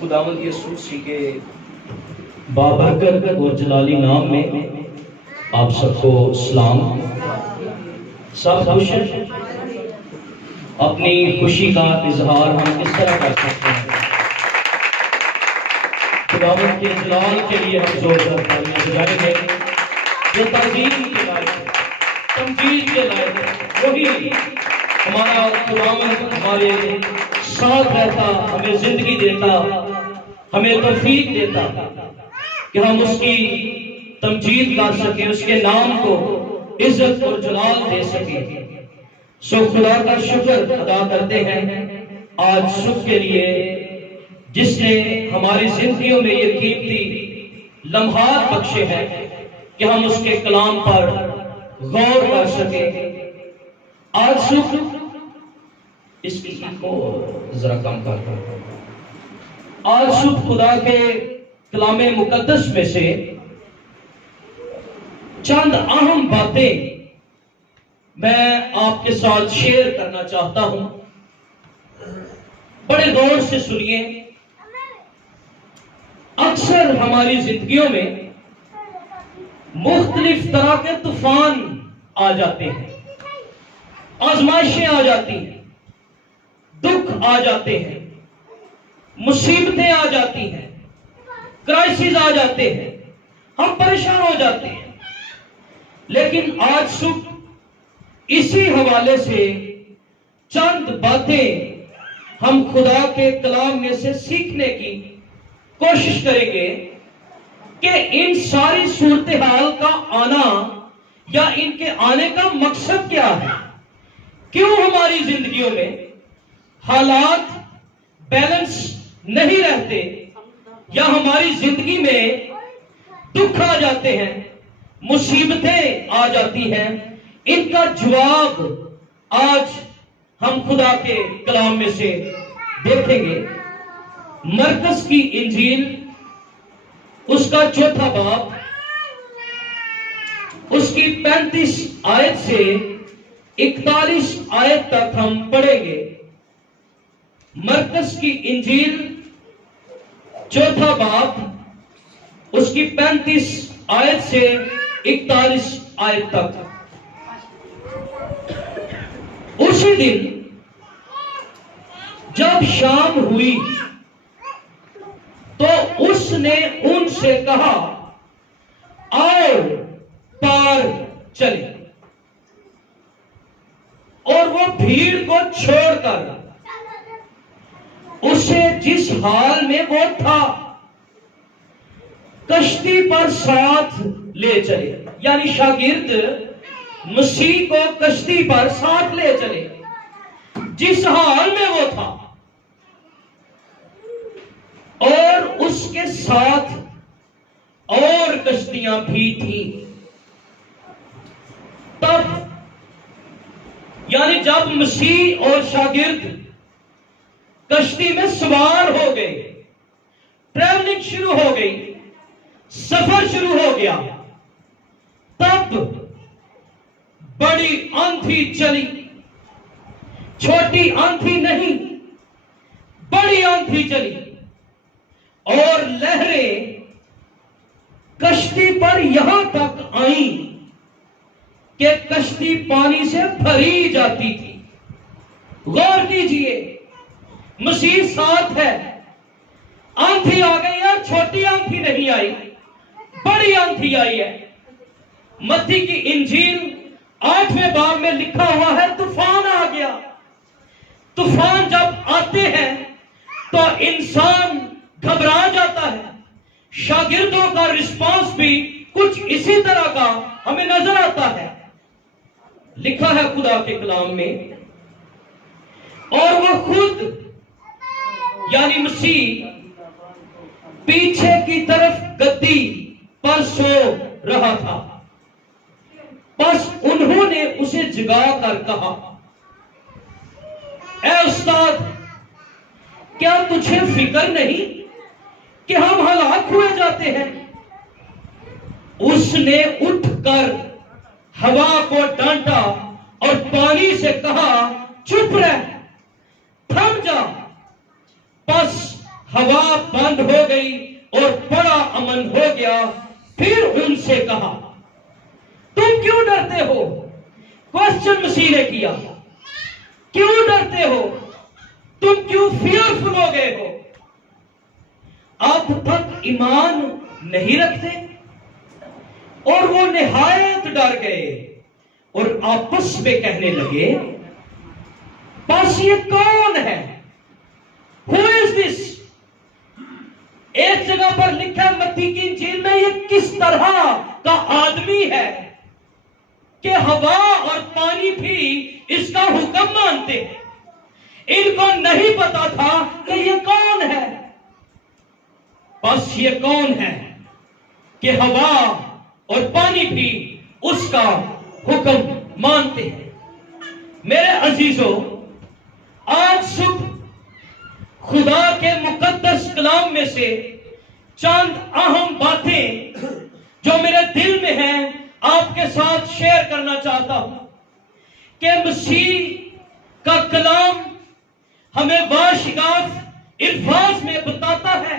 خداوند یسوع مسیح کے بابرکت اور جلالی نام میں آپ سب کو سلام۔ سب خوش ہیں؟ اپنی خوشی کا اظہار ہم اس طرح کر سکتے ہیں، خداوند کے جلال کے لیے ہم زور زور تالیاں بجائیں گے۔ جو تعظیم کے لائق ہے، تمجید کے لائق ہے، وہی ہمارا خداوند ہمارے ساتھ رہتا، ہمیں زندگی دیتا، ہمیں توفیق دیتا کہ ہم اس کی تمجید کر سکیں، اس کے نام کو عزت اور جلال دے سکیں۔ سو خدا کا شکر ادا کرتے ہیں آج صبح کے لیے، جس نے ہماری زندگیوں میں یہ قیمتی لمحات بخشے ہیں کہ ہم اس کے کلام پر غور کر سکیں۔ آج صبح اس کی کو ذرا کم کر، آج صبح خدا کے کلام مقدس میں سے چند اہم باتیں میں آپ کے ساتھ شیئر کرنا چاہتا ہوں۔ بڑے غور سے سنیے۔ اکثر ہماری زندگیوں میں مختلف طرح کے طوفان آ جاتے ہیں، آزمائشیں آ جاتی ہیں، دکھ آ جاتے ہیں، مصیبتیں آ جاتی ہیں، کرائسس آ جاتے ہیں، ہم پریشان ہو جاتے ہیں۔ لیکن آج صبح اسی حوالے سے چند باتیں ہم خدا کے کلام میں سے سیکھنے کی کوشش کریں گے کہ ان ساری صورتحال کا آنا یا ان کے آنے کا مقصد کیا ہے، کیوں ہماری زندگیوں میں حالات بیلنس نہیں رہتے یا ہماری زندگی میں دکھ آ جاتے ہیں، مصیبتیں آ جاتی ہیں۔ ان کا جواب آج ہم خدا کے کلام میں سے دیکھیں گے۔ مرکز کی انجیل اس کا 4 باب اس کی 35 آیت سے 41 آیت تک ہم پڑھیں گے۔ مرکز کی انجیل 4 باب اس کی 35 آیت سے 41 آیت تک۔ اسی دن جب شام ہوئی تو اس نے ان سے کہا، آؤ پار چلے۔ اور وہ بھیڑ کو چھوڑ کر اسے جس حال میں وہ تھا کشتی پر ساتھ لے چلے، یعنی شاگرد مسیح کو کشتی پر ساتھ لے چلے جس حال میں وہ تھا، اور اس کے ساتھ اور کشتیاں بھی تھیں۔ تب یعنی جب مسیح اور شاگرد کشتی میں سوار ہو گئے، ٹریولنگ شروع ہو گئی، سفر شروع ہو گیا، تب بڑی آندھی چلی، چھوٹی آندھی نہیں، بڑی آندھی چلی، اور لہریں کشتی پر یہاں تک آئیں کہ کشتی پانی سے بھری جاتی تھی۔ غور کیجئے، مسیح ساتھ ہے، آندھی آ گئی ہے، چھوٹی آندھی نہیں آئی، بڑی آندھی آئی ہے۔ متی کی انجیل 8ویں باب میں لکھا ہوا ہے، طوفان آ گیا۔ طوفان جب آتے ہیں تو انسان گھبرا جاتا ہے۔ شاگردوں کا رسپانس بھی کچھ اسی طرح کا ہمیں نظر آتا ہے۔ لکھا ہے خدا کے کلام میں، اور وہ خود یعنی مسیح پیچھے کی طرف گدی پر سو رہا تھا۔ بس انہوں نے اسے جگا کر کہا، اے استاد، کیا تجھے فکر نہیں کہ ہم ہلاک ہوئے جاتے ہیں؟ اس نے اٹھ کر ہوا کو ڈانٹا اور پانی سے کہا، چپ رہ، تھم جا۔ بس ہوا بند ہو گئی اور بڑا امن ہو گیا۔ پھر ان سے کہا تم کیوں ڈرتے ہو؟ کوسچن مسیح نے کیا، کیوں ڈرتے ہو؟ تم کیوں فیئرفل ہو گئے ہو؟ اب تک ایمان نہیں رکھتے؟ اور وہ نہایت ڈر گئے اور آپس میں کہنے لگے بس یہ کون ہے؟ Who is this؟ ایک جگہ پر لکھا ہے متی کی انجیل میں یہ کس طرح کا آدمی ہے کہ ہوا اور پانی بھی اس کا حکم مانتے ہیں۔ ان کو نہیں پتا تھا کہ یہ کون ہے۔ بس یہ کون ہے کہ ہوا اور پانی بھی اس کا حکم مانتے ہیں۔ میرے عزیزوں، آج صبح خدا کے مقدس کلام میں سے چند اہم باتیں جو میرے دل میں ہیں آپ کے ساتھ شیئر کرنا چاہتا ہوں کہ مسیح کا کلام ہمیں باشگاف الفاظ میں بتاتا ہے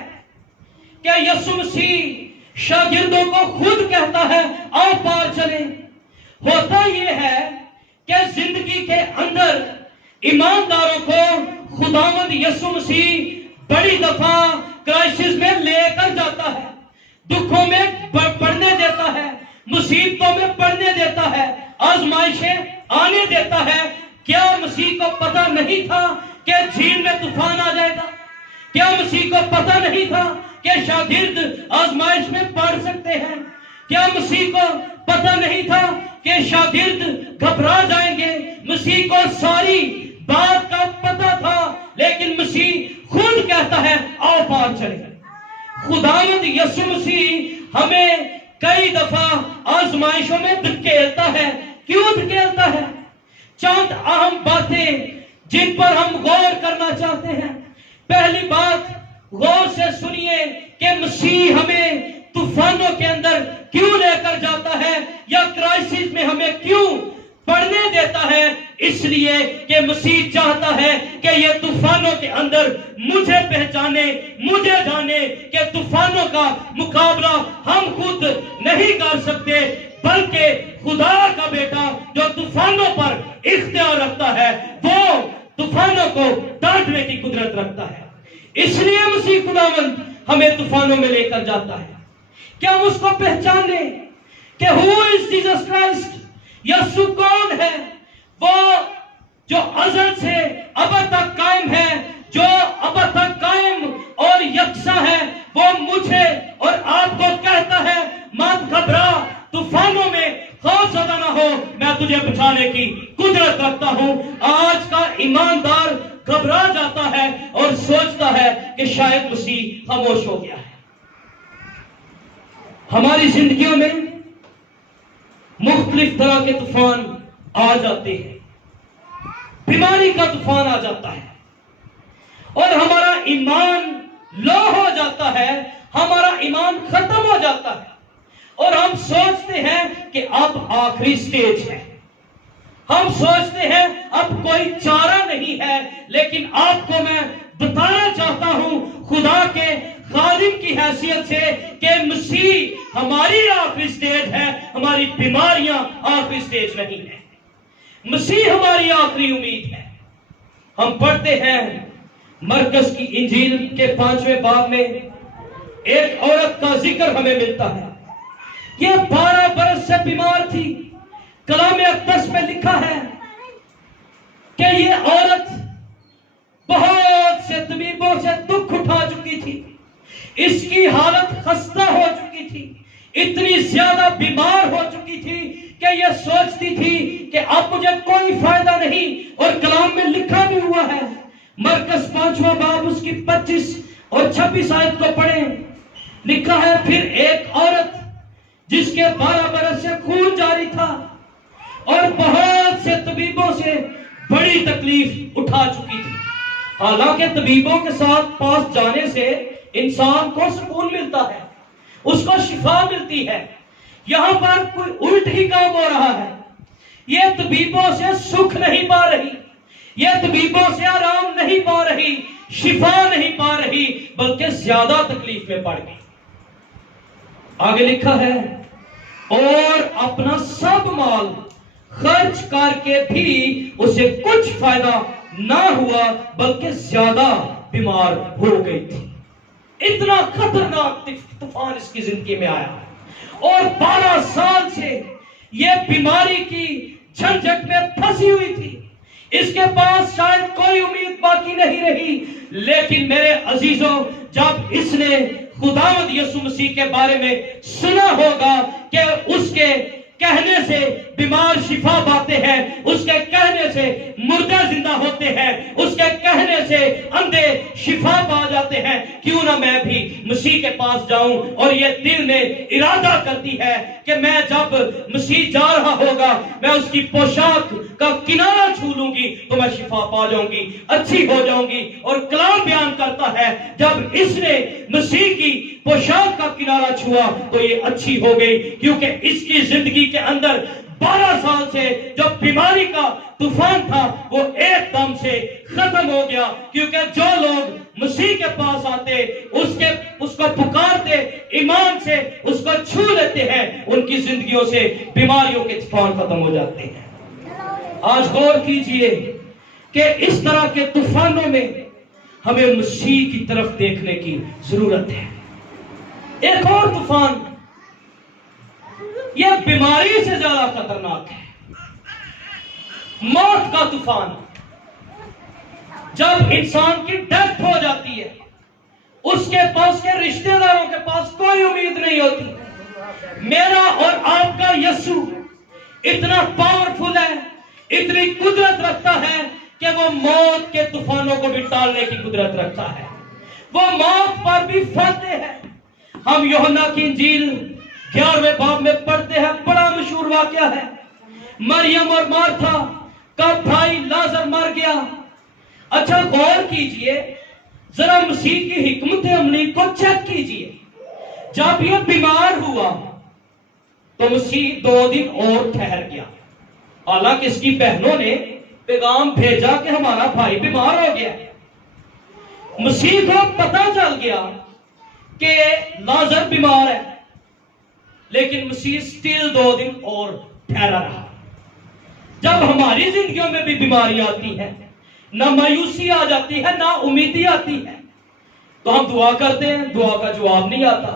کہ یسوع مسیح شاگردوں کو خود کہتا ہے آؤ پار چلیں۔ ہوتا یہ ہے کہ زندگی کے اندر ایمانداروں کو خداوند یسوع مسیح بڑی دفعہ کرائسس میں لے کر جاتا ہے، دکھوں میں پڑھنے دیتا ہے، مصیبتوں میں پڑھنے دیتا ہے، آزمائشیں آنے دیتا ہے۔ کیا مسیح کو پتہ نہیں تھا کہ جھیل میں طوفان آ جائے گا؟ کیا مسیح کو پتہ نہیں تھا کہ شاگرد آزمائش میں پڑ سکتے ہیں؟ کیا مسیح کو پتہ نہیں تھا کہ شاگرد گھبرا جائیں گے؟ مسیح کو ساری بات کا پتہ تھا، لیکن مسیح خود کہتا ہے آؤ پار چلیں۔ خداوند یسوع مسیح ہمیں کئی دفعہ آزمائشوں میں دھکیلتا ہے۔ کیوں دھکیلتا ہے؟ چند اہم باتیں جن پر ہم غور کرنا چاہتے ہیں۔ پہلی بات، غور سے سنیے کہ مسیح ہمیں طوفانوں کے اندر کیوں لے کر جاتا ہے یا کرائسس میں ہمیں کیوں پڑھنے دیتا ہے؟ اس لیے کہ مسیح چاہتا ہے کہ یہ طوفانوں کے اندر مجھے پہچانے، مجھے جانے کہ طوفانوں کا مقابلہ ہم خود نہیں کر سکتے، بلکہ خدا کا بیٹا جو طوفانوں پر اختیار رکھتا ہے وہ طوفانوں کو ڈانٹنے کی قدرت رکھتا ہے۔ اس لیے مسیح خداوند ہمیں طوفانوں میں لے کر جاتا ہے کہ ہم اس کو پہچانے کہ who is Jesus Christ؟ یسوع کون ہے؟ وہ جو ازل سے ابد تک قائم ہے، جو ابد تک قائم اور یکساں ہے۔ وہ مجھے اور آپ کو کہتا ہے مت گھبرا، طوفانوں میں خوف زدہ نہ ہو، میں تجھے بچانے کی قدرت رکھتا ہوں۔ آج کا ایماندار گھبرا جاتا ہے اور سوچتا ہے کہ شاید مسیح خاموش ہو گیا ہے۔ ہماری زندگیوں میں مختلف طرح کے طوفان آ جاتے ہیں، بیماری کا طوفان آ جاتا ہے اور ہمارا ایمان لو ہو جاتا ہے، ہمارا ایمان ختم ہو جاتا ہے اور ہم سوچتے ہیں کہ اب آخری سٹیج ہے، ہم سوچتے ہیں اب کوئی چارہ نہیں ہے۔ لیکن آپ کو میں بتانا چاہتا ہوں خدا کے خادم کی حیثیت سے کہ مسیح ہماری آخری سٹیج ہے، ہماری بیماریاں آخری سٹیج نہیں ہے، مسیح ہماری آخری امید ہے۔ ہم پڑھتے ہیں مرکز کی انجیل کے 5ویں باب میں ایک عورت کا ذکر ہمیں ملتا ہے۔ یہ 12 برس سے بیمار تھی۔ کلام اقدس میں لکھا ہے کہ یہ عورت بہت سے طبیبوں سے دکھ اٹھا چکی تھی، اس کی حالت خستہ ہو چکی تھی، اتنی زیادہ بیمار ہو چکی تھی کہ یہ سوچتی تھی کہ اب مجھے کوئی فائدہ نہیں۔ اور کلام میں لکھا بھی ہوا ہے، مرکز 5واں باب اس کی 25 اور 26 آیت کو پڑھیں، لکھا ہے پھر ایک عورت جس کے 12 برس سے خون جاری تھا اور بہت سے طبیبوں سے بڑی تکلیف اٹھا چکی تھی۔ حالانکہ طبیبوں کے ساتھ پاس جانے سے انسان کو سکون ملتا ہے، اس کو شفا ملتی ہے، یہاں پر کوئی الٹ ہی کام ہو رہا ہے۔ یہ طبیبوں سے سکھ نہیں پا رہی، یہ طبیبوں سے آرام نہیں پا رہی، شفا نہیں پا رہی، بلکہ زیادہ تکلیف میں پڑ گئی۔ آگے لکھا ہے اور اپنا سب مال خرچ کر کے بھی اسے کچھ فائدہ نہ ہوا، بلکہ زیادہ بیمار ہو گئی تھی۔ اتنا خطرناک طوفان اس کی زندگی میں آیا، اور 12 سال سے یہ بیماری کی جھنجھٹ میں پھنسی ہوئی تھی۔ اس کے پاس شاید کوئی امید باقی نہیں رہی، لیکن میرے عزیزوں، جب اس نے خداوند یسوع مسیح کے بارے میں سنا ہوگا کہ اس کے کہنے سے بیمار شفا پاتے ہیں، اس کے کہنے سے مردے زندہ ہوتے ہیں، اس کے کہنے سے اندھے شفا پا جاتے ہیں، کیوں نہ میں بھی مسیح کے پاس جاؤں؟ اور یہ دل میں ارادہ کرتی ہے کہ میں جب مسیح جا رہا ہوگا، میں اس کی پوشاک کا کنارہ چھو لوں گی تو میں شفا پا جاؤں گی، اچھی ہو جاؤں گی۔ اور کلام بیان کرتا ہے جب اس نے مسیح کی پوشاک کا کنارہ چھوا تو یہ اچھی ہو گئی، کیونکہ اس کی زندگی کے اندر 12 سال سے جو بیماری کا طوفان تھا وہ ایک دم سے ختم ہو گیا، کیونکہ جو لوگ مسیح کے پاس آتے، اس کو پکارتے، ایمان سے اس کو چھو لیتے ہیں، ان کی زندگیوں سے بیماریوں کے طوفان ختم ہو جاتے ہیں۔ آج غور کیجئے کہ اس طرح کے طوفانوں میں ہمیں مسیح کی طرف دیکھنے کی ضرورت ہے۔ ایک اور طوفان یہ بیماری سے زیادہ خطرناک ہے، موت کا طوفان۔ جب انسان کی ڈیتھ ہو جاتی ہے، اس کے پاس کے رشتہ داروں کے پاس کوئی امید نہیں ہوتی۔ میرا اور آپ کا یسوع اتنا پاورفل ہے، اتنی قدرت رکھتا ہے کہ وہ موت کے طوفانوں کو بھی ٹالنے کی قدرت رکھتا ہے، وہ موت پر بھی فتح ہے۔ ہم یوحنا کی انجیل 11ویں باب میں پڑھتے ہیں، بڑا مشہور واقعہ ہے، مریم اور مارتھا کا بھائی لازر مر گیا۔ اچھا غور کیجئے، ذرا مسیح کی حکمت عملی کو چیک کیجئے۔ جب یہ بیمار ہوا تو مسیح 2 دن اور ٹھہر گیا، حالانکہ اس کی بہنوں نے پیغام بھیجا کہ ہمارا بھائی بیمار ہو گیا۔ مسیح کو پتہ چل گیا کہ لازر بیمار ہے، لیکن مسیح سٹل 2 دن اور ٹھہرا رہا۔ جب ہماری زندگیوں میں بھی بیماری آتی ہے، نہ مایوسی آ جاتی ہے، نہ امیدی آتی ہے، تو ہم دعا کرتے ہیں، دعا کا جواب نہیں آتا۔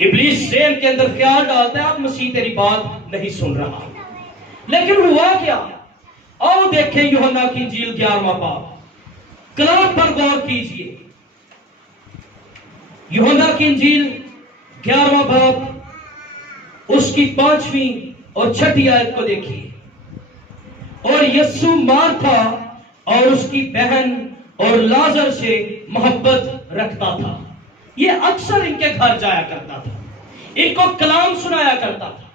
ابلیس ذہن کے اندر خیال ڈالتا ہے اب مسیح تیری بات نہیں سن رہا۔ لیکن ہوا کیا؟ آؤ دیکھیں یوحنا کی انجیل 11واں باب، کلام پر غور کیجئے۔ یوحنا کی انجیل 11واں باب، اس کی 5ویں اور 6ٹھی آیت کو دیکھیے۔ اور یسوع مارتھا اور اس کی بہن اور لازر سے محبت رکھتا تھا۔ یہ اکثر ان کے گھر جایا کرتا تھا، ان کو کلام سنایا کرتا تھا،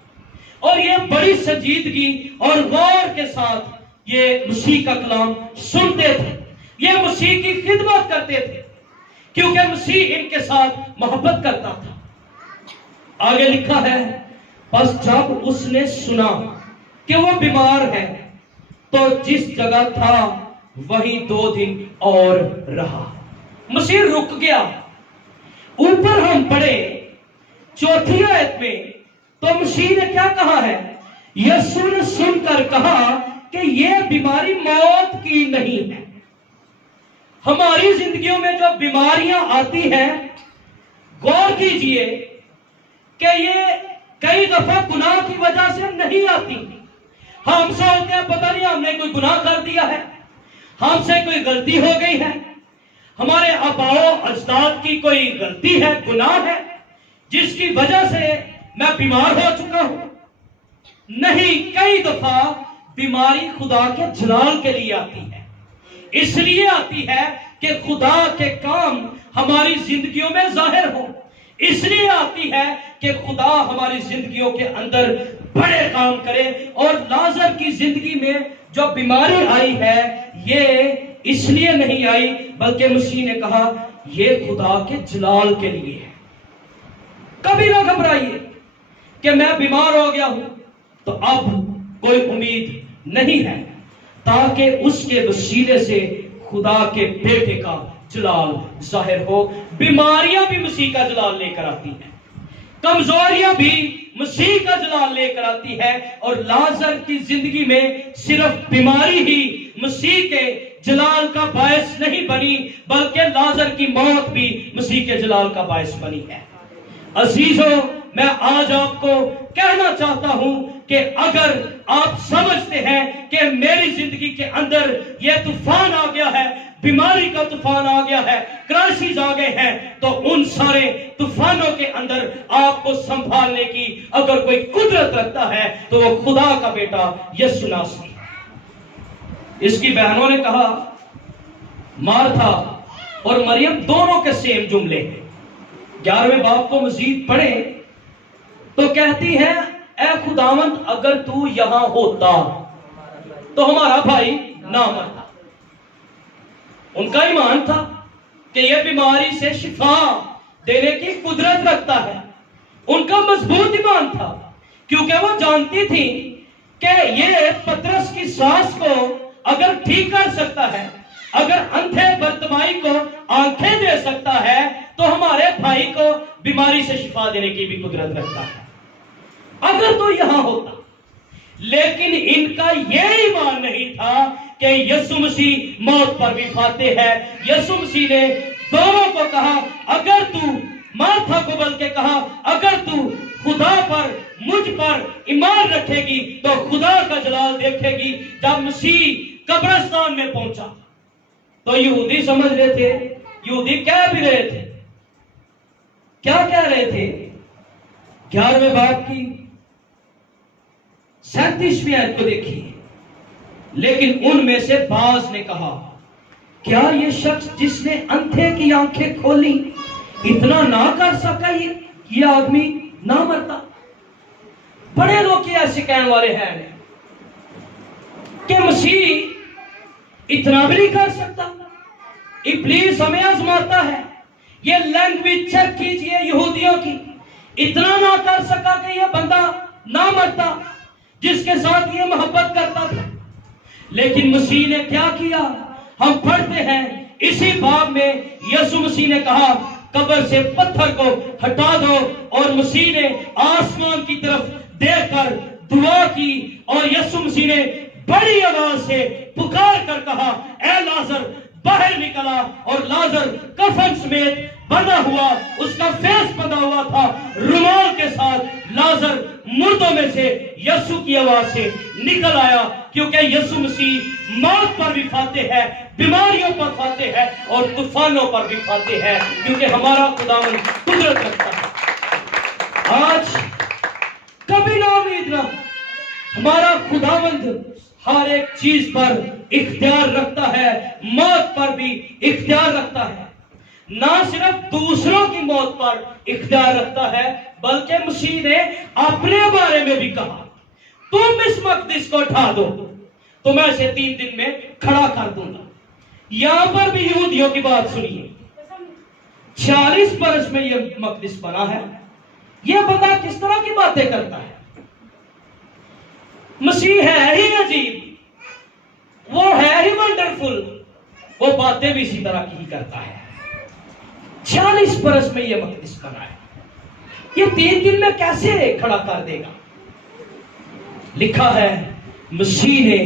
اور یہ بڑی سنجیدگی اور غور کے ساتھ یہ مسیح کا کلام سنتے تھے، یہ مسیح کی خدمت کرتے تھے، کیونکہ مسیح ان کے ساتھ محبت کرتا تھا۔ آگے لکھا ہے، بس جب اس نے سنا کہ وہ بیمار ہے تو جس جگہ تھا وہیں 2 دن اور رہا۔ مسیح رک گیا۔ اوپر ہم پڑھے 4تھی آیت میں تو مسیح نے کیا کہا ہے؟ یسوع نے سن کر کہا کہ یہ بیماری موت کی نہیں ہے۔ ہماری زندگیوں میں جو بیماریاں آتی ہیں، غور کیجئے کہ یہ کئی دفعہ گناہ کی وجہ سے نہیں آتی۔ ہم سوچتے ہیں پتہ نہیں ہم نے کوئی گناہ کر دیا ہے، ہم سے کوئی غلطی ہو گئی ہے، ہمارے آباؤ اجداد کی کوئی غلطی ہے، گناہ ہے، جس کی وجہ سے میں بیمار ہو چکا ہوں۔ نہیں، کئی دفعہ بیماری خدا کے جلال کے لیے آتی ہے، اس لیے آتی ہے کہ خدا کے کام ہماری زندگیوں میں ظاہر ہو، اس لیے آتی ہے کہ خدا ہماری زندگیوں کے اندر بڑے کام کرے۔ اور لازر کی زندگی میں جو بیماری آئی ہے، یہ اس لیے نہیں آئی، بلکہ مسیح نے کہا یہ خدا کے جلال کے لیے ہے۔ کبھی نہ گھبرائیے کہ میں بیمار ہو گیا ہوں تو اب کوئی امید نہیں ہے۔ تاکہ اس کے وسیلے سے خدا کے بیٹے کا جلال ظاہر ہو۔ بیماریاں بھی مسیح کا جلال لے کر آتی ہیں، کمزوریاں بھی مسیح کا جلال لے کر آتی ہے، اور لازر کی زندگی میں صرف بیماری ہی مسیح کے جلال کا باعث نہیں بنی، بلکہ لازر کی موت بھی مسیح کے جلال کا باعث بنی ہے۔ عزیزوں، میں آج آپ کو کہنا چاہتا ہوں کہ اگر آپ سمجھتے ہیں کہ میری زندگی کے اندر یہ طوفان آ گیا ہے، بیماری کا طوفان آ گیا ہے، کرائسس آ گئے ہیں، تو ان سارے طوفانوں کے اندر آپ کو سنبھالنے کی اگر کوئی قدرت رکھتا ہے تو وہ خدا کا بیٹا یسوع ناصری۔ اس کی بہنوں نے کہا، مارتھا اور مریم دونوں کے سیم جملے ہیں، 11ویں باب کو مزید پڑھیں تو کہتی ہے، اے خداوند اگر تو یہاں ہوتا تو ہمارا بھائی نہ مرتا۔ ان کا ایمان تھا کہ یہ بیماری سے شفا دینے کی قدرت رکھتا ہے، ان کا مضبوط ایمان تھا، کیونکہ وہ جانتی تھی کہ یہ پترس کی سانس کو اگر ٹھیک کر سکتا ہے، اگر اندھے برتمائی کو آنکھیں دے سکتا ہے، تو ہمارے بھائی کو بیماری سے شفا دینے کی بھی قدرت رکھتا ہے، اگر تو یہاں ہوتا۔ لیکن ان کا یہ ایمان نہیں تھا کہ یسوع مسیح موت پر بھی فاتح ہے۔ یسوع مسیح نے دونوں کو کہا، اگر تو مارتھا کو بلکہ کہا، اگر تو خدا پر مجھ پر ایمان رکھے گی تو خدا کا جلال دیکھے گی۔ جب مسیح قبرستان میں پہنچا تو یہودی سمجھ رہے تھے، یہودی کہہ بھی رہے تھے، کیا کہہ رہے تھے؟ 11ویں باب کی 37ویں آیت کو دیکھیے، لیکن ان میں سے بعض نے کہا، کیا یہ شخص جس نے اندھے کی آنکھیں کھولی اتنا نہ کر سکا؟ یہ آدمی نہ مرتا؟ بڑے لوگ ایسے کہنے والے ہیں کہ مسیح اتنا بھی نہیں کر سکتا، ابلیس ہمیں آزماتا ہے۔ یہ لینگویج چیک کیجئے یہودیوں کی، اتنا نہ کر سکا کہ یہ بندہ نہ مرتا جس کے ساتھ یہ محبت کرتا تھا۔ لیکن مسیح نے کیا کیا؟ ہم پڑھتے ہیں اسی باب میں، یسوع مسیح نے کہا، قبر سے پتھر کو ہٹا دو، اور مسیح نے آسمان کی طرف دیکھ کر دعا کی، اور یسوع مسیح نے بڑی آواز سے پکار کر کہا، اے لازر باہر نکلا، اور لازر کفن سمیت بنا ہوا، اس کا فیس بنا ہوا تھا رومال کے ساتھ، لازر مردوں میں سے یسوع کی آواز سے نکل آیا، کیونکہ یسوع مسیح موت پر بھی فاتح ہے، بیماریوں پر فاتح ہے، اور طوفانوں پر بھی فاتح ہے، کیونکہ ہمارا خداوند قدرت رکھتا ہے۔ آج کبھی نہ امید نہ، ہمارا خداوند ہر ایک چیز پر اختیار رکھتا ہے، موت پر بھی اختیار رکھتا ہے، نہ صرف دوسروں کی موت پر اختیار رکھتا ہے، بلکہ مسیح نے اپنے بارے میں بھی کہا، تم اس مقدس کو اٹھا دو تو میں اسے 3 دن میں کھڑا کر دوں گا۔ یہاں پر بھی یہودیوں کی بات سنیے، 46 برس میں یہ مقدس بنا ہے، یہ بندہ کس طرح کی باتیں کرتا ہے؟ مسیح ہے ہی عجیب، وہ ہے ہی ونڈرفل، وہ باتیں بھی اسی طرح کی ہی کرتا ہے۔ 46 برس میں یہ مقدس بنا ہے، یہ 3 دن میں کیسے کھڑا کر دے گا؟ لکھا ہے مسیح نے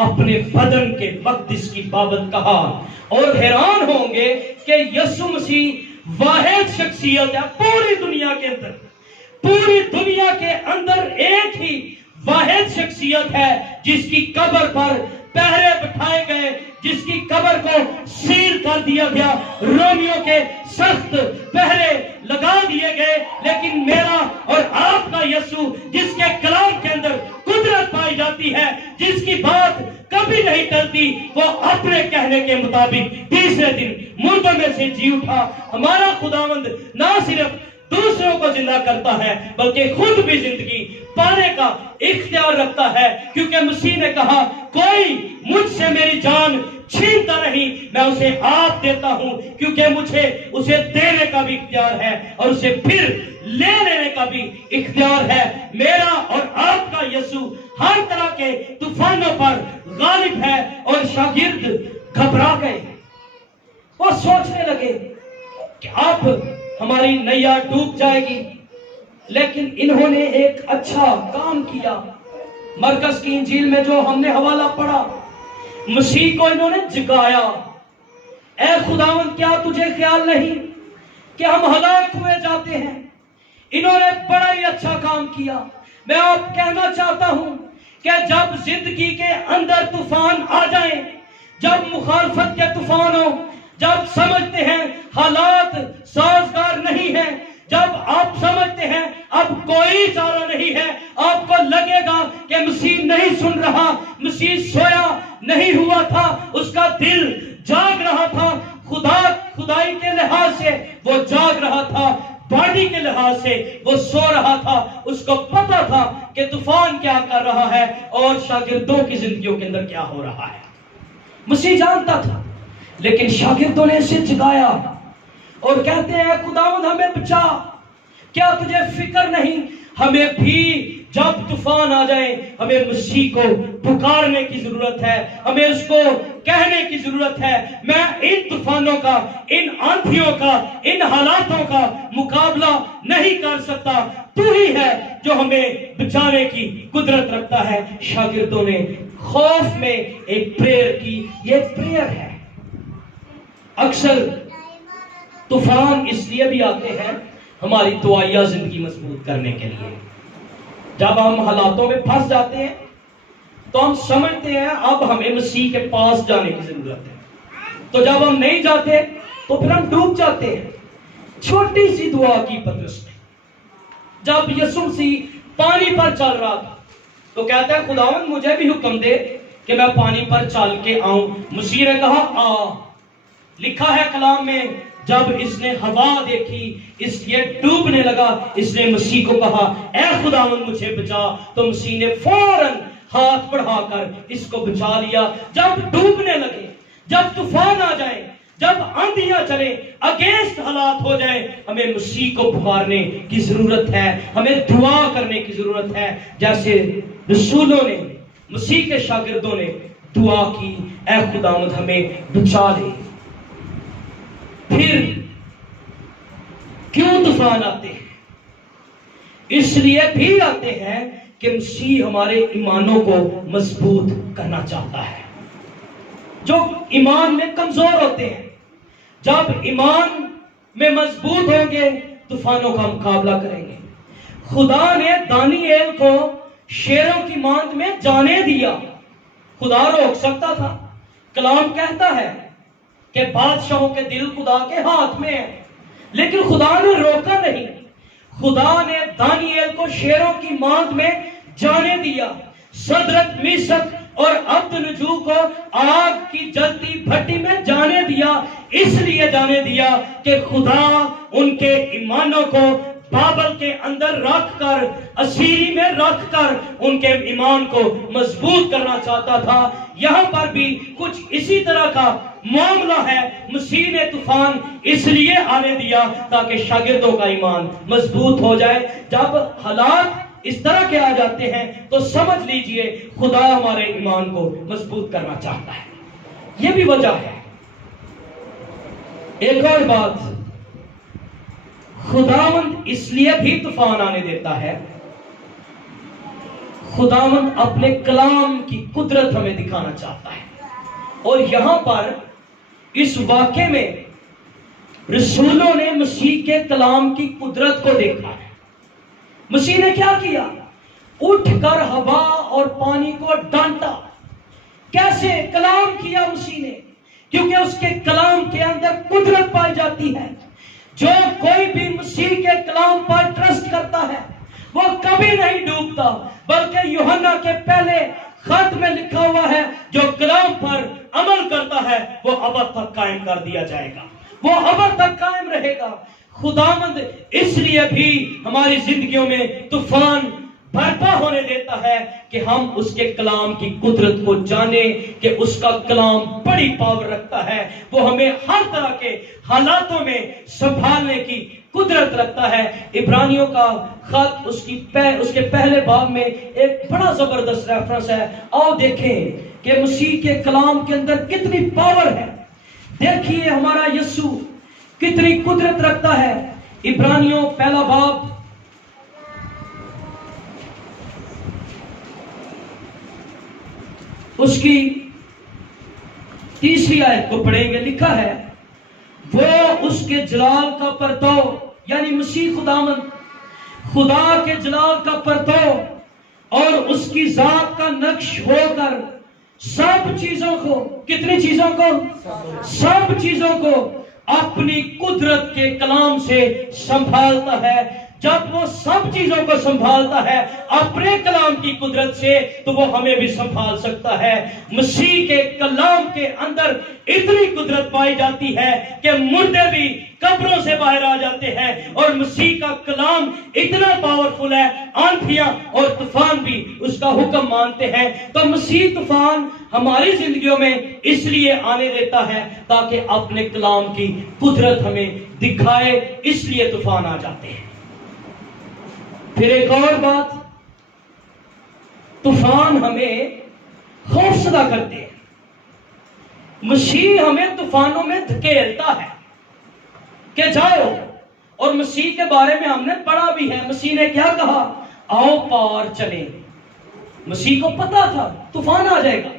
اپنے بدن کے مقدس کی بابت کہا، اور حیران ہوں گے کہ یسوع مسیح واحد شخصیت ہے پوری دنیا کے اندر، پوری دنیا کے اندر ایک ہی واحد شخصیت ہے جس کی قبر پر پہرے بٹھائے گئے، جس کی قبر کو سیل کر دیا گیا، رومیوں کے سخت پہرے لگا دیے گئے، لیکن میرا اور آپ کا یسوع جس کے کلام کے اندر قدرت پائی جاتی ہے، جس کی بات کبھی نہیں ٹلتی، وہ اپنے کہنے کے مطابق تیسرے دن مردوں میں سے جی اٹھا۔ ہمارا خداوند نہ صرف دوسروں کو زندہ کرتا ہے بلکہ خود بھی زندگی پانے کا اختیار رکھتا ہے، کیونکہ مسیح نے کہا کوئی مجھ سے میری جان چھینتا نہیں، میں اسے آپ دیتا ہوں، کیونکہ مجھے اسے دینے کا بھی اختیار ہے اور اسے پھر لے لینے کا بھی اختیار ہے۔ میرا اور آپ کا یسوع ہر طرح کے طوفانوں پر غالب ہے۔ اور شاگرد گھبرا گئے، وہ سوچنے لگے کہ اب ہماری نیا ڈوب جائے گی، لیکن انہوں نے ایک اچھا کام کیا۔ مرکز کی انجیل میں جو ہم نے حوالہ پڑھا، مسیح کو انہوں نے جگایا۔ اے خداوند، کیا تجھے خیال نہیں کہ ہم ہلاک ہوئے جاتے ہیں؟ انہوں نے بڑا ہی اچھا کام کیا۔ میں آپ کہنا چاہتا ہوں کہ جب زندگی کے اندر طوفان آ جائیں، جب مخالفت کے طوفان ہو، جب سمجھتے ہیں حالات سازگار نہیں ہیں، جب آپ سمجھتے ہیں اب کوئی چارہ نہیں ہے، آپ کو لگے گا کہ مسیح نہیں سن رہا، مسیح سویا نہیں ہوا تھا، اس کا دل جاگ رہا تھا، خدائی کے لحاظ سے وہ جاگ رہا تھا، باڈی کے لحاظ سے وہ سو رہا تھا، اس کو پتا تھا کہ طوفان کیا کر رہا ہے اور شاگردوں کی زندگیوں کے اندر کیا ہو رہا ہے۔ مسیح جانتا تھا، لیکن شاگردوں نے اسے جگایا اور کہتے ہیں خداوند ہمیں بچا، کیا تجھے فکر نہیں ہمیں بھی جب طوفان آ جائیں ہمیں مسیح کو پکارنے کی ضرورت ہے، ہمیں اس کو کہنے کی ضرورت ہے میں ان طوفانوں کا، ان آندھیوں کا، ان حالاتوں کا مقابلہ نہیں کر سکتا، تو ہی ہے جو ہمیں بچانے کی قدرت رکھتا ہے۔ شاگردوں نے خوف میں ایک پریئر کی، یہ پریئر ہے۔ اکثر طوفان اس لیے بھی آتے ہیں ہماری دعائیہ زندگی مضبوط کرنے کے لیے۔ جب ہم حالاتوں میں پھنس جاتے ہیں تو ہم سمجھتے ہیں اب ہمیں مسیح کے پاس جانے کی ضرورت ہے، تو جب ہم نہیں جاتے تو پھر ہم ڈوب جاتے ہیں۔ چھوٹی سی دعا کی پطرس نے، جب یسوع مسیح پانی پر چل رہا تھا تو کہتا ہے خداوند مجھے بھی حکم دے کہ میں پانی پر چل کے آؤں۔ مسیح نے کہا آ۔ لکھا ہے کلام میں جب اس نے ہوا دیکھی، اس یہ ڈوبنے لگا، اس نے مسیح کو کہا اے خداوند مجھے بچا، تو مسیح نے فوراً ہاتھ بڑھا کر اس کو بچا لیا۔ جب ڈوبنے لگے، جب طوفان آ جائے، جب آندھیاں چلے، اگینسٹ حالات ہو جائے، ہمیں مسیح کو پکارنے کی ضرورت ہے، ہمیں دعا کرنے کی ضرورت ہے، جیسے رسولوں نے، مسیح کے شاگردوں نے دعا کی اے خداوند ہمیں بچا لے۔ پھر کیوں طوفان آتے ہیں؟ اس لیے بھی آتے ہیں کہ مسیح ہمارے ایمانوں کو مضبوط کرنا چاہتا ہے۔ جو ایمان میں کمزور ہوتے ہیں، جب ایمان میں مضبوط ہوں گے طوفانوں کا مقابلہ کریں گے۔ خدا نے دانیኤل کو شیروں کی ماند میں جانے دیا، خدا روک سکتا تھا۔ کلام کہتا ہے کہ بادشاہوں کے دل خدا کے ہاتھ میں ہے، لیکن خدا نے روکا نہیں۔ خدا نے دانیኤل کو شیروں کی ماند میں جانے دیا، صدرک میشک اور عبدنجو کو آگ کی جلتی بھٹی میں جانے دیا، اس لیے جانے دیا کہ خدا ان کے ایمانوں کو بابل کے اندر رکھ کر، اسیری میں رکھ کر ان کے ایمان کو مضبوط کرنا چاہتا تھا۔ یہاں پر بھی کچھ اسی طرح کا معاملہ ہے۔ مسیح نے طوفان اس لیے آنے دیا تاکہ شاگردوں کا ایمان مضبوط ہو جائے۔ جب حالات اس طرح کے آ جاتے ہیں تو سمجھ لیجئے خدا ہمارے ایمان کو مضبوط کرنا چاہتا ہے۔ یہ بھی وجہ ہے۔ ایک اور بات، خداوند اس لیے بھی طوفان آنے دیتا ہے، خداوند اپنے کلام کی قدرت ہمیں دکھانا چاہتا ہے۔ اور یہاں پر اس واقعے میں رسولوں نے مسیح کے کلام کی قدرت کو دیکھا ہے۔ مسیح نے کیا کیا؟ اٹھ کر ہوا اور پانی کو ڈانٹا۔ کیسے؟ کلام کیا مسیح نے، کیونکہ اس کے کلام کے اندر قدرت پائی جاتی ہے۔ جو کوئی بھی مسیح کے کلام پر ٹرسٹ کرتا ہے وہ کبھی نہیں ڈوبتا، بلکہ یوحنا کے پہلے خط میں لکھا ہوا ہے جو کلام پر عمل کرتا ہے وہ ابد تک قائم کر دیا جائے گا، وہ ابد تک قائم رہے گا۔ خداوند اس لیے بھی ہماری زندگیوں میں طوفان برپا ہونے دیتا ہے کہ ہم اس کے کلام کی قدرت کو جانیں کہ اس کا کلام بڑی پاور رکھتا ہے. وہ ہمیں ہر طرح کے حالاتوں میں سنبھالنے کی قدرت رکھتا ہے. عبرانیوں کا خط اس کے پہلے باب میں ایک بڑا زبردست ریفرنس ہے. آؤ دیکھیں کہ مسیح کے کلام کے اندر کتنی پاور ہے. دیکھیے ہمارا یسوع کتنی قدرت رکھتا ہے. عبرانیوں پہلا باب اس کی 3 آیت کو پڑھیں گے. لکھا ہے وہ اس کے جلال کا پرتو، یعنی مسیح خداوند خدا کے جلال کا پرتو اور اس کی ذات کا نقش ہو کر سب چیزوں کو، کتنی چیزوں کو؟ سب چیزوں کو اپنی قدرت کے کلام سے سنبھالتا ہے. جب وہ سب چیزوں کو سنبھالتا ہے اپنے کلام کی قدرت سے تو وہ ہمیں بھی سنبھال سکتا ہے. مسیح کے کلام کے اندر اتنی قدرت پائی جاتی ہے کہ مردے بھی قبروں سے باہر آ جاتے ہیں. اور مسیح کا کلام اتنا پاورفل ہے، آندھیاں اور طوفان بھی اس کا حکم مانتے ہیں. تو مسیح طوفان ہماری زندگیوں میں اس لیے آنے دیتا ہے تاکہ اپنے کلام کی قدرت ہمیں دکھائے، اس لیے طوفان آ جاتے ہیں. پھر ایک اور بات، طوفان ہمیں خوفزدہ کرتے ہیں. مسیح ہمیں طوفانوں میں دھکیلتا ہے کہ جاؤ. اور مسیح کے بارے میں ہم نے پڑھا بھی ہے. مسیح نے کیا کہا؟ آؤ پار چلیں. مسیح کو پتا تھا طوفان آ جائے گا،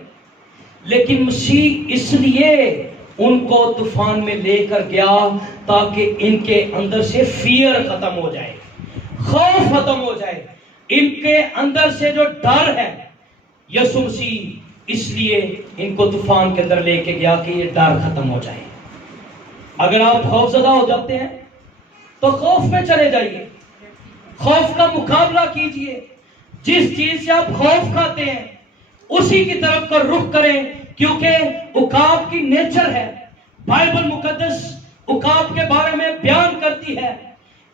لیکن مسیح اس لیے ان کو طوفان میں لے کر گیا تاکہ ان کے اندر سے فیئر ختم ہو جائے، خوف ختم ہو جائے. ان کے اندر سے جو ڈر ہے، یسوع مسیح اس لیے ان کو طوفان کے اندر لے کے گیا کہ یہ ڈر ختم ہو جائے. اگر آپ خوف زدہ ہو جاتے ہیں تو خوف میں چلے جائیے، خوف کا مقابلہ کیجئے. جس چیز سے آپ خوف کھاتے ہیں اسی کی طرف کا رخ کریں، کیونکہ عقاب کی نیچر ہے. بائبل مقدس عقاب کے بارے میں بیان کرتی ہے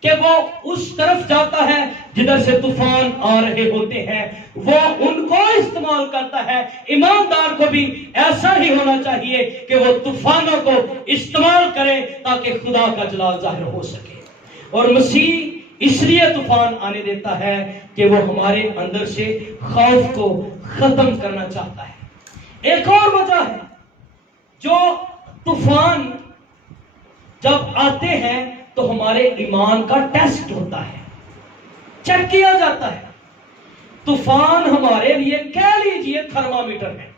کہ وہ اس طرف جاتا ہے جدھر سے طوفان آ رہے ہوتے ہیں، وہ ان کو استعمال کرتا ہے. ایماندار کو بھی ایسا ہی ہونا چاہیے کہ وہ طوفانوں کو استعمال کرے تاکہ خدا کا جلال ظاہر ہو سکے. اور مسیح اس لیے طوفان آنے دیتا ہے کہ وہ ہمارے اندر سے خوف کو ختم کرنا چاہتا ہے. ایک اور وجہ ہے، جو طوفان جب آتے ہیں تو ہمارے ایمان کا ٹیسٹ ہوتا ہے، چیک کیا جاتا ہے. طوفان ہمارے لیے کہہ لیجئے تھرمامیٹر ہے.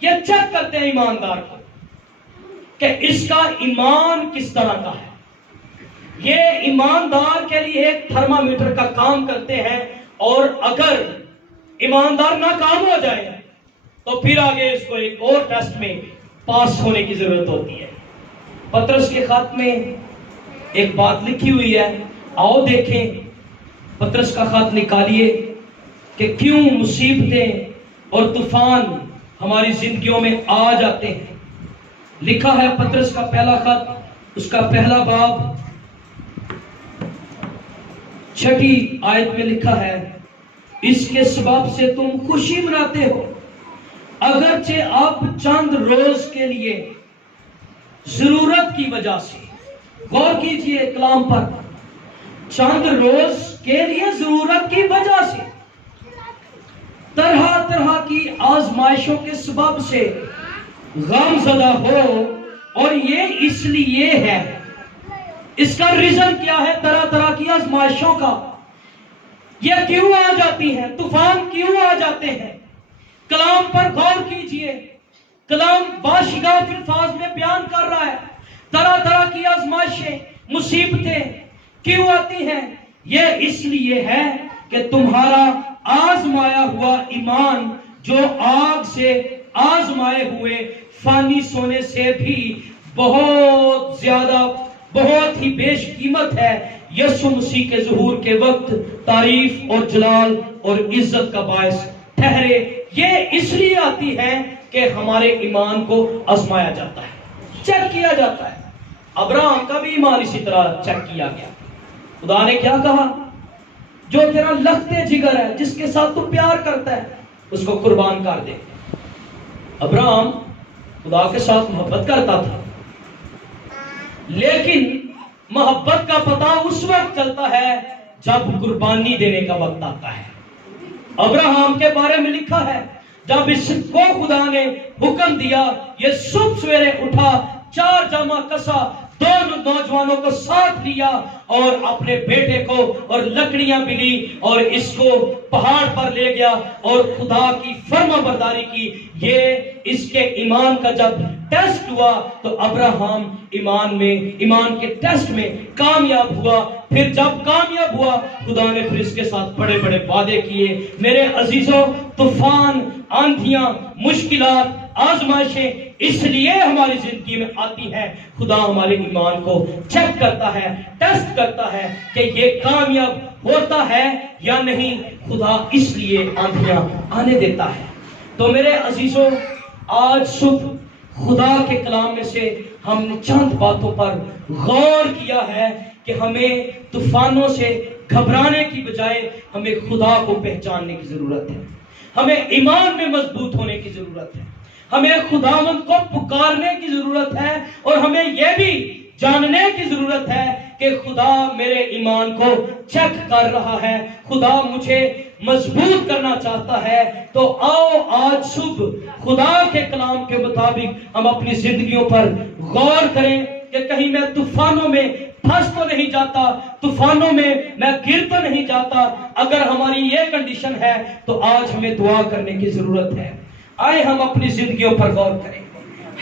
یہ چیک کرتے ہیں ایماندار کو کہ اس کا ایمان کس طرح کا ہے. یہ ایماندار کے لیے ایک تھرمامیٹر کا کام کرتے ہیں، اور اگر ایماندار ناکام ہو جائے تو پھر آگے اس کو ایک اور ٹیسٹ میں پاس ہونے کی ضرورت ہوتی ہے. پطرس کے خط میں ایک بات لکھی ہوئی ہے، آؤ دیکھیں. پطرس کا خط نکالیے کہ کیوں مصیبتیں اور طوفان ہماری زندگیوں میں آ جاتے ہیں. لکھا ہے پطرس کا پہلا خط، اس کا پہلا باب 6 آیت میں لکھا ہے، اس کے سبب سے تم خوشی مناتے ہو اگرچہ اب چند روز کے لیے ضرورت کی وجہ سے. غور کیجئے کلام پر، چند روز کے لیے ضرورت کی وجہ سے طرح طرح کی آزمائشوں کے سبب سے غم زدہ ہو. اور یہ اس لیے ہے، اس کا ریزن کیا ہے طرح طرح کی آزمائشوں کا؟ یہ کیوں آ جاتی ہیں؟ طوفان کیوں آ جاتے ہیں؟ کلام پر غور کیجئے. کلام باشگاف الفاظ میں بیان کر رہا ہے طرح طرح کی آزمائشیں، مصیبتیں کیوں آتی ہیں. یہ اس لیے ہے کہ تمہارا آزمایا ہوا ایمان جو آگ سے آزمائے ہوئے فانی سونے سے بھی بہت زیادہ، بہت ہی بیش قیمت ہے، یسوع مسیح کے ظہور کے وقت تعریف اور جلال اور عزت کا باعث ٹھہرے. یہ اس لیے آتی ہے کہ ہمارے ایمان کو آزمایا جاتا ہے، چیک کیا جاتا ہے. ابراہم کا بھی ایمان اسی طرح چیک کیا گیا. خدا نے کیا کہا؟ جو تیرا لخت جگر ہے، جس کے ساتھ تو پیار کرتا ہے، اس کو قربان کر دے. ابراہم خدا کے ساتھ محبت کرتا تھا، لیکن محبت کا پتہ اس وقت چلتا ہے جب قربانی دینے کا وقت آتا ہے. ابراہم کے بارے میں لکھا ہے، جب اس کو خدا نے حکم دیا، یہ صبح سویرے اٹھا، 4 جامہ کسا، 2 نوجوانوں کو ساتھ لیا اور اپنے بیٹے کو اور لکڑیاں بھی لی اور اس کو پہاڑ پر لے گیا اور خدا کی فرما برداری کی. یہ اس کے ایمان کا جب ٹیسٹ ہوا تو ابراہم ایمان کے ٹیسٹ میں کامیاب ہوا. پھر جب کامیاب ہوا، خدا نے پھر اس کے ساتھ بڑے بڑے وعدے کیے. میرے عزیزوں، طوفان، آندھیاں، مشکلات، آزمائشیں اس لیے ہماری زندگی میں آتی ہے. خدا ہمارے ایمان کو چیک کرتا ہے، ٹیسٹ کرتا ہے کہ یہ کامیاب ہوتا ہے یا نہیں. خدا اس لیے آندھیاں آنے دیتا ہے. تو میرے عزیزوں، آج صبح خدا کے کلام میں سے ہم نے چند باتوں پر غور کیا ہے کہ ہمیں طوفانوں سے گھبرانے کی بجائے ہمیں خدا کو پہچاننے کی ضرورت ہے. ہمیں ایمان میں مضبوط ہونے کی ضرورت ہے. ہمیں خداوند کو پکارنے کی ضرورت ہے اور ہمیں یہ بھی جاننے کی ضرورت ہے کہ خدا میرے ایمان کو چیک کر رہا ہے، خدا مجھے مضبوط کرنا چاہتا ہے. تو آؤ آج صبح خدا کے کلام کے مطابق ہم اپنی زندگیوں پر غور کریں کہ کہیں میں طوفانوں میں پھنس تو نہیں جاتا، طوفانوں میں میں گر تو نہیں جاتا. اگر ہماری یہ کنڈیشن ہے تو آج ہمیں دعا کرنے کی ضرورت ہے. آئے ہم اپنی زندگیوں پر غور کریں.